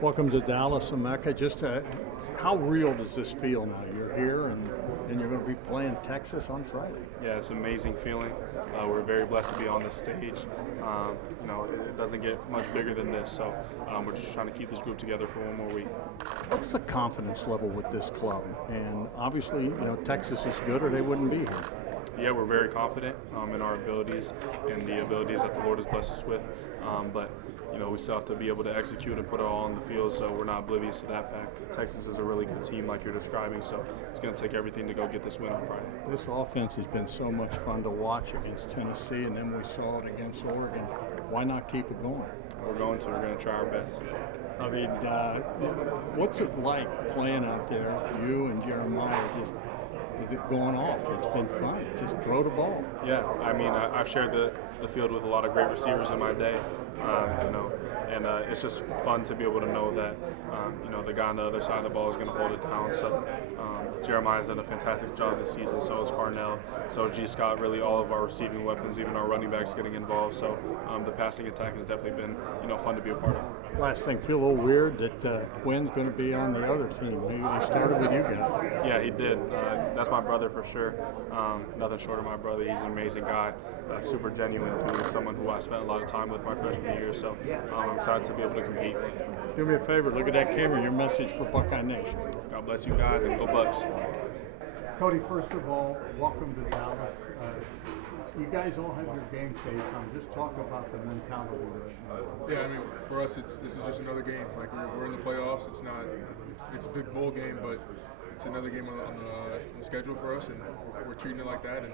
Welcome to Dallas, Emeka. Just how real does this feel now? You're here and you're going to be playing Texas on Friday. Yeah, it's an amazing feeling. We're very blessed to be on this stage. It doesn't get much bigger than this, so we're just trying to keep this group together for one more week. What's the confidence level with this club? And obviously, Texas is good or they wouldn't be here. Yeah, we're very confident in our abilities and the abilities that the Lord has blessed us with. But we still have to be able to execute and put it all on the field, so we're not oblivious to that fact. Texas is a really good team like you're describing, so it's going to take everything to go get this win on Friday. This offense has been so much fun to watch against Tennessee, and then we saw it against Oregon. Why not keep it going? We're going to try our best. I mean, what's it like playing out there, you and Jeremiah, just is it going off? It's been fun. Just throw the ball. Yeah, I mean, I've shared the field with a lot of great receivers in my day, and it's just fun to be able to know that, the guy on the other side of the ball is going to hold it down. So Jeremiah's done a fantastic job this season. So is Carnell. So is G. Scott. Really, all of our receiving weapons, even our running backs, getting involved. So the passing attack has definitely been, fun to be a part of. Last thing, feel a little weird that Quinn's going to be on the other team. He started with you guys. Yeah, he did. That's my brother for sure. Nothing short of my brother. He's an amazing guy, super genuine, someone who I spent a lot of time with my freshman year. So I'm excited to be able to compete. Do me a favor, look at that camera, your message for Buckeye Nation. God bless you guys and go Bucks. Cody, first of all, welcome to Dallas. You guys all have your game face on. Just talk about the mentality right now. Yeah, I mean, for us, this is just another game. Like we're in the playoffs. It's a big bowl game, but it's another game on the schedule for us, and we're treating it like that. And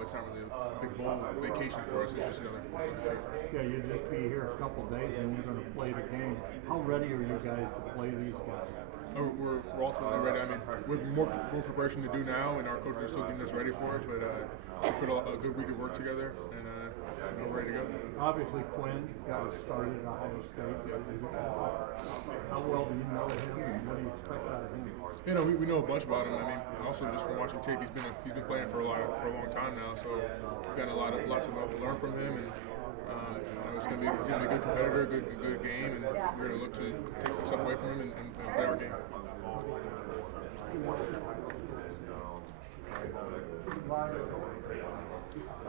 it's not really a big bowl vacation for us. It's just another trip. Yeah, you'll just be here a couple days, and you're going to play the game. How ready are you guys to play these guys? We're ultimately ready. I mean, we have more preparation to do now, and our coaches are still getting us ready for it. But we put a good week of work together, and we're ready to go. Obviously, Quinn got us started at Ohio State. How well do you know him, and what do you expect out of him? We know a bunch about him. I mean, also just from watching tape, he's been playing for a long time now. So we've got a lot to learn from him, and he's gonna be a good competitor, a good game, and we're gonna look to take some stuff away from him and play our game.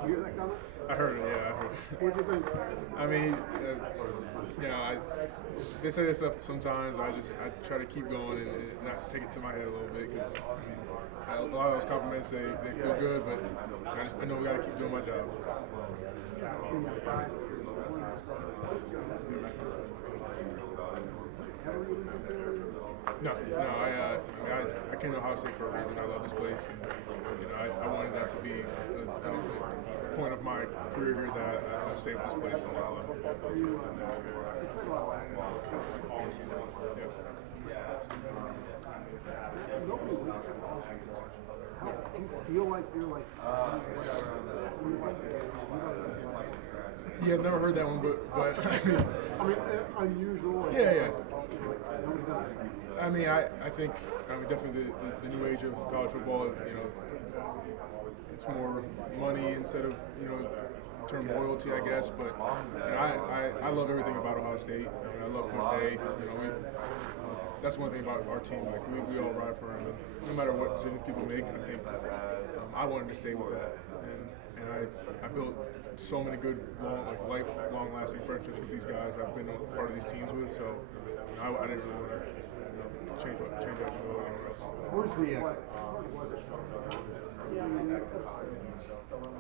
You hear that comment? I heard it, yeah. I heard it. What do you think? I mean, they say this stuff sometimes, but I try to keep going and not take it to my head a little bit because, a lot of those compliments, they feel good, but I know we got to keep doing my job. No, I came to Ohio State for a reason. I love this place, and I wanted that to be a point of my career here that I stay with this place and I love it. Do you feel like you're like? Yeah, I've never heard that one, but I mean, unusual. Yeah. I mean, I think definitely the new age of college football. It's more money instead of term loyalty, I guess. But I love everything about Ohio State. I love Coach Day. That's one thing about our team. Like we all ride for him, and no matter what decisions people make, I think I wanted to stay with that. And I built so many good, long-lasting friendships with these guys I've been a part of these teams with. So I didn't really want to change up and go anywhere else. Where's the?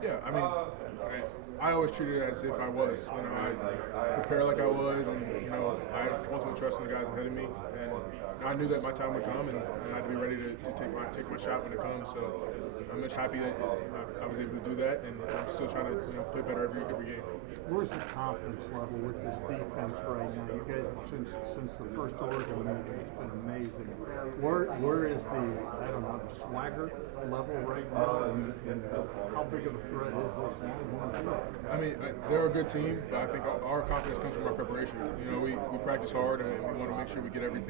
Yeah, I mean, I always treated it as if I was. I prepared like I was, and I ultimately trusted the guys ahead of me, and I knew that my time would come, and I had to be ready to take my shot when it comes. So I'm much happy that I was able to do that, and I'm still trying to play better every game. Where's the confidence level with this defense right now? You guys, since the first Oregon meeting, it's been amazing. Where is the swagger level right now, and how big of a threat is this? I mean, they're a good team, but I think our confidence comes from our preparation. We practice hard, and we want to make sure we get every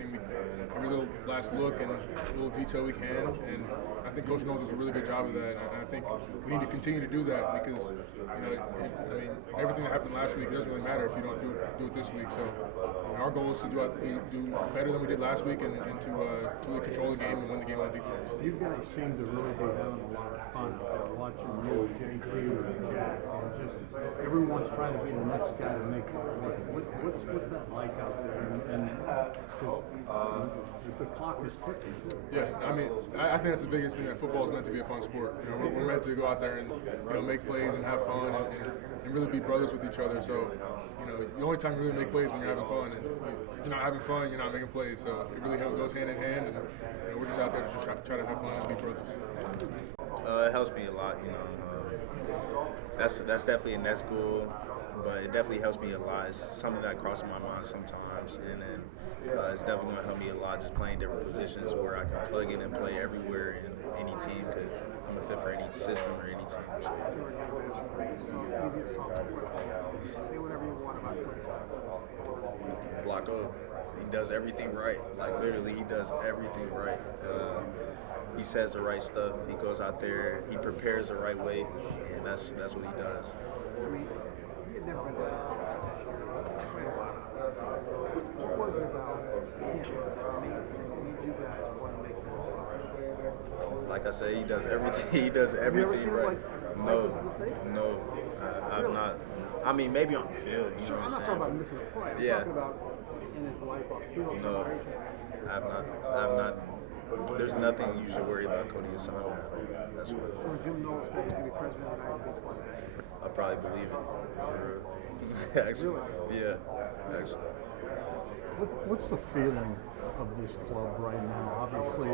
little last look and little detail we can. And I think Coach Knowles does a really good job of that. And I think we need to continue to do that because, everything that happened last week doesn't really matter if you don't do it this week. So our goal is to do better than we did last week and to really control the game and win the game on defense. You guys seem to really be having a lot of fun watching you, JT, and Jack, and just everyone's trying to be the next guy to make the play. What's that like out there? And the clock is ticking. Yeah, I mean, I think that's the biggest thing, that football is meant to be a fun sport. You know, we're meant to go out there and make plays and have fun and really be brothers with each other. So, the only time you really make plays is when you're having fun, and if you're not having fun, you're not making plays. So it really goes hand in hand, and we're just out there to just try to have fun and be brothers. It helps me a lot, That's definitely a net school, but it definitely helps me a lot. It's something that crosses my mind sometimes, and then it's definitely going to help me a lot just playing different positions where I can plug in and play everywhere in any team, because I'm a fit for any system or any team. So. Say whatever you want about Cody Simon. Block up. He does everything right. Like, literally, he does everything right. He says the right stuff. He goes out there. He prepares the right way, and that's what he does. I mean, he had never been a starter this year. He played a lot of this stuff. What was it about him that made you guys want to make him a starter? Like I said, he does everything. He does everything Have you ever seen right. him like make a mistake? No, I've not. I mean, maybe on the field. You know I'm what not talking about missing a play. I'm talking about in his life off the field. No, I've not. There's nothing you should worry about Cody Simon at all. That's what. So when Jim Knowles said he's going to be president of the United States one day, I probably believe it. For real. Actually, yeah. Actually. What's the feeling of this club right now? Obviously,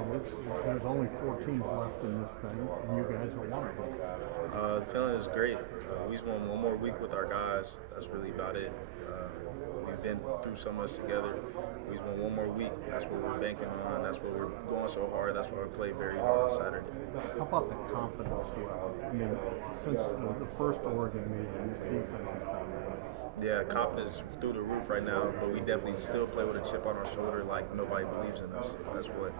there's only 4 teams left in this thing, and you guys are one of them. The feeling is great. We just want one more week with our guys. That's really about it. We've been through so much together. We just want one more week. That's what we're banking on. That's what we're going so hard. That's why we play very hard on Saturday. How about the confidence level? I mean, since the first Oregon meeting, this defense has been amazing. Yeah, confidence is through the roof right now, but we definitely still play with a chip on our shoulder, like nobody believes in us. That's what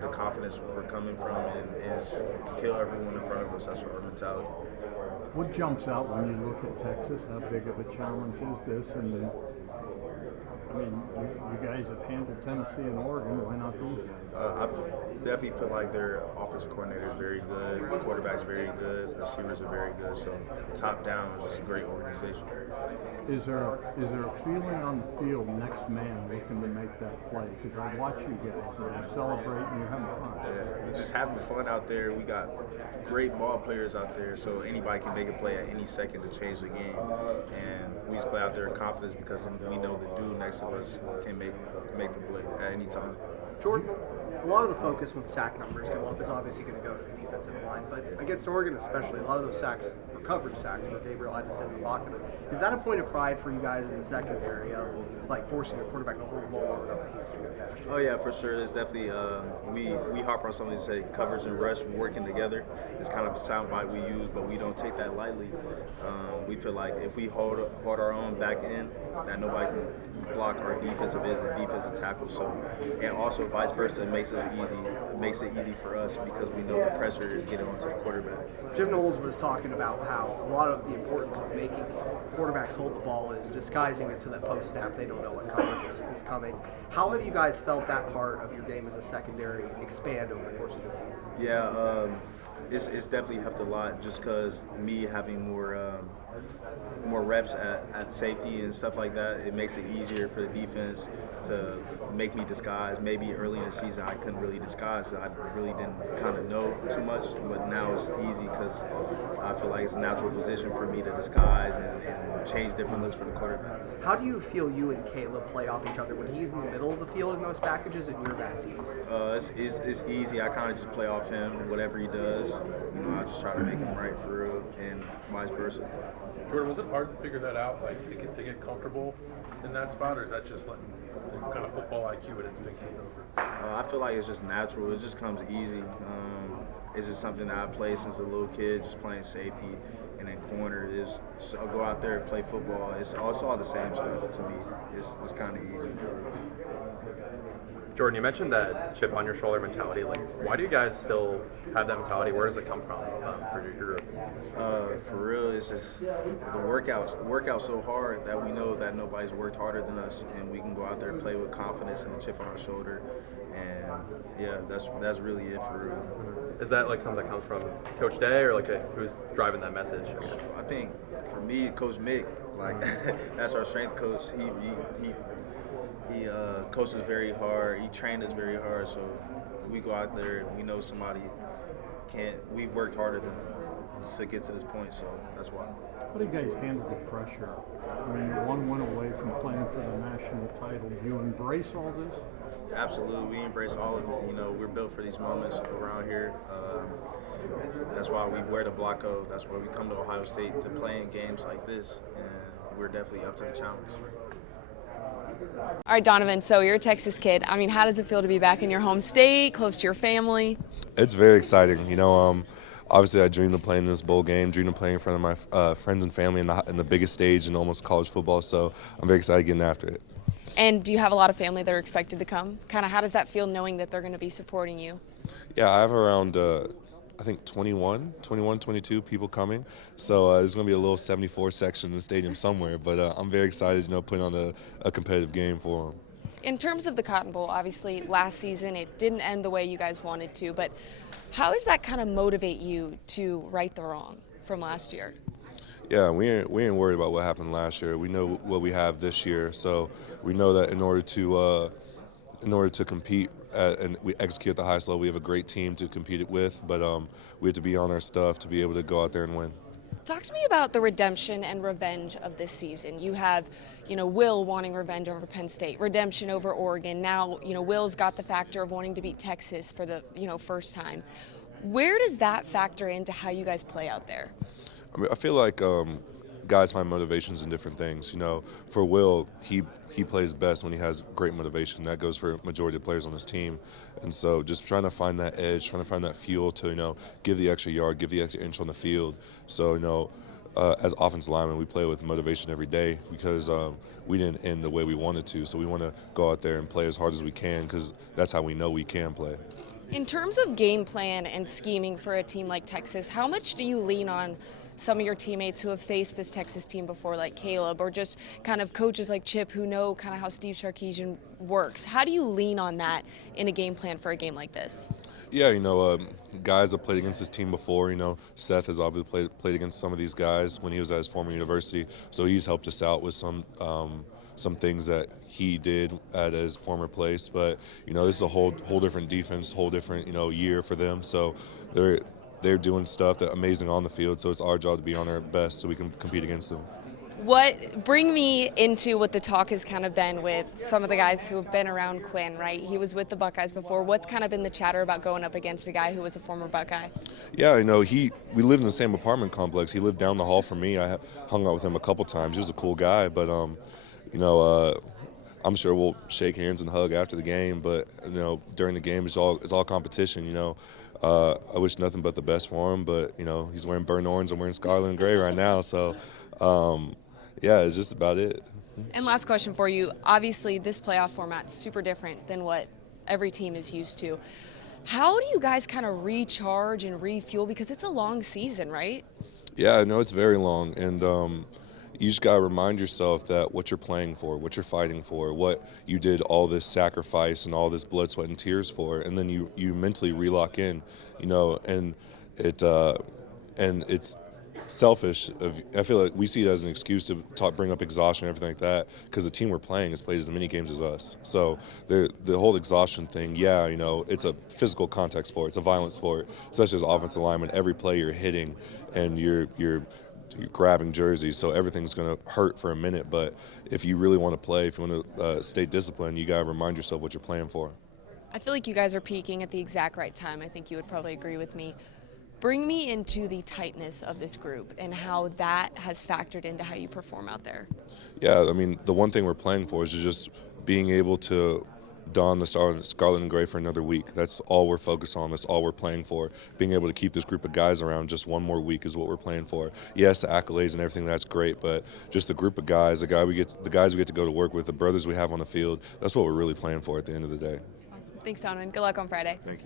the confidence we're coming from, and is to kill everyone in front of us. That's our mentality. What jumps out when you look at Texas? How big of a challenge is this? And I mean, you guys have handled Tennessee and Oregon. Why not these guys? I definitely feel like their offensive coordinator is very good, the quarterback's very good, the receivers are very good. So top down is just a great organization. Is there a feeling on the field, next man looking to make that play? Because I watch you guys and you celebrate and you're having fun. Yeah, we're just having fun out there. We got great ball players out there, so anybody can make a play at any second to change the game. And we just play out there in confidence because we know the dude next to us can make the play at any time. Jordan, a lot of the focus when sack numbers go up is obviously going to go to the defensive line, but against Oregon especially, a lot of those sacks were coverage sacks where Gabriel had to sit in the pocket. Is that a point of pride for you guys in the secondary of like forcing your quarterback to hold the ball long enough that he's going to catch? Oh yeah, for sure. It's definitely we harp on something to say coverage and rush working together. It's kind of a soundbite we use, but we don't take that lightly. We feel like if we hold our own back end, that nobody can block our defensive ends and defensive tackles. So, and also vice versa, it makes it easy for us because we know the pressure is getting onto the quarterback. Jim Knowles was talking about how a lot of the importance of making quarterbacks hold the ball is disguising it so that post-snap they don't know what coverage is coming. How have you guys felt that part of your game as a secondary expand over the course of the season? Yeah, it's definitely helped a lot just because me having more reps at safety and stuff like that, it makes it easier for the defense to make me disguise. Maybe early in the season I couldn't really disguise. I really didn't kind of know too much, but now it's easy because I feel like it's a natural position for me to disguise and change different looks for the quarterback. How do you feel you and Caleb play off each other when he's in the middle of the field in those packages and you're back deep? It's easy. I kind of just play off him, whatever he does. I just try to make him right for real, and vice versa. Jordan, was it hard to figure that out, like to get comfortable in that spot, or is that just letting kind of football IQ and instinct take over? I feel like it's just natural. It just comes easy. It's just something that I played since a little kid, just playing safety, and and then corner. Is so go out there and play football. It's all the same stuff to me. It's kind of easy. Jordan, you mentioned that chip on your shoulder mentality. Like, why do you guys still have that mentality? Where does it come from for your group? For real, it's just the workouts. The workouts so hard that we know that nobody's worked harder than us, and we can go out there and play with confidence and a chip on our shoulder. And yeah, that's really it for real. Is that like something that comes from Coach Day, or like who's driving that message? I think for me, Coach Mick, like that's our strength coach. He coaches very hard. He trained us very hard. So we go out there and we know somebody can't. We've worked harder than to get to this point. So that's why. How do you guys handle the pressure? I mean, you're 1 win away from playing for the national title. Do you embrace all this? Absolutely, we embrace all of it. You know, we're built for these moments around here. That's why we wear the black coat. That's why we come to Ohio State to play in games like this, and we're definitely up to the challenge. All right, Donovan, so you're a Texas kid. I mean, how does it feel to be back in your home state, close to your family? It's very exciting. You know, obviously I dreamed of playing this bowl game, dreamed of playing in front of my friends and family in the biggest stage in almost college football, so I'm very excited getting after it. And do you have a lot of family that are expected to come? Kind of how does that feel knowing that they're going to be supporting you? Yeah, I have around, I think 22 people coming. So there's going to be a little 74 section in the stadium somewhere. But I'm very excited, you know, putting on a competitive game for them. In terms of the Cotton Bowl, obviously last season it didn't end the way you guys wanted to. But how does that kind of motivate you to right the wrong from last year? Yeah, we ain't worried about what happened last year. We know what we have this year, so we know that in order to compete and we execute at the highest level, we have a great team to compete it with. But we have to be on our stuff to be able to go out there and win. Talk to me about the redemption and revenge of this season. You have, Will wanting revenge over Penn State, redemption over Oregon. Now, Will's got the factor of wanting to beat Texas for the, first time. Where does that factor into how you guys play out there? I mean, I feel like guys find motivations in different things. For Will, he plays best when he has great motivation. That goes for a majority of players on his team. And so just trying to find that edge, trying to find that fuel to, give the extra yard, give the extra inch on the field. So, as offensive linemen, we play with motivation every day because we didn't end the way we wanted to. So we want to go out there and play as hard as we can because that's how we know we can play. In terms of game plan and scheming for a team like Texas, how much do you lean on some of your teammates who have faced this Texas team before, like Caleb, or just kind of coaches like Chip who know kind of how Steve Sarkisian works? How do you lean on that in a game plan for a game like this? Yeah, guys have played against this team before. Seth has obviously played against some of these guys when he was at his former university, so he's helped us out with some things that he did at his former place. But this is a whole different defense, whole different year for them. So they're doing stuff that's amazing on the field. So it's our job to be on our best so we can compete against them. Bring me into what the talk has kind of been with some of the guys who have been around Quinn, right? He was with the Buckeyes before. What's kind of been the chatter about going up against a guy who was a former Buckeye? Yeah, we lived in the same apartment complex. He lived down the hall from me. I hung out with him a couple times. He was a cool guy, but I'm sure we'll shake hands and hug after the game. But during the game, it's all competition. I wish nothing but the best for him, but he's wearing burnt orange. I'm wearing scarlet and gray right now, so yeah, it's just about it. And last question for you. Obviously, this playoff format's super different than what every team is used to. How do you guys kind of recharge and refuel? Because it's a long season, right? Yeah, I know it's very long, and you just got to remind yourself that what you're playing for, what you're fighting for, what you did all this sacrifice and all this blood, sweat, and tears for, and then you mentally relock in, and it's selfish. I feel like we see it as an excuse to bring up exhaustion and everything like that because the team we're playing has played as many games as us. So the whole exhaustion thing, it's a physical contact sport. It's a violent sport, especially as offensive lineman. Every play you're hitting and you're grabbing jerseys, so everything's going to hurt for a minute. But if you really want to play, if you want to stay disciplined, you got to remind yourself what you're playing for. I feel like you guys are peaking at the exact right time. I think you would probably agree with me. Bring me into the tightness of this group and how that has factored into how you perform out there. Yeah, I mean, the one thing we're playing for is just being able to don the scarlet and gray for another week. That's all we're focused on. That's all we're playing for. Being able to keep this group of guys around just one more week is what we're playing for. Yes, the accolades and everything, that's great, but just the group of guys, the guys we get to go to work with, the brothers we have on the field, that's what we're really playing for at the end of the day. Awesome. Thanks, Donovan. Good luck on Friday. Thank you.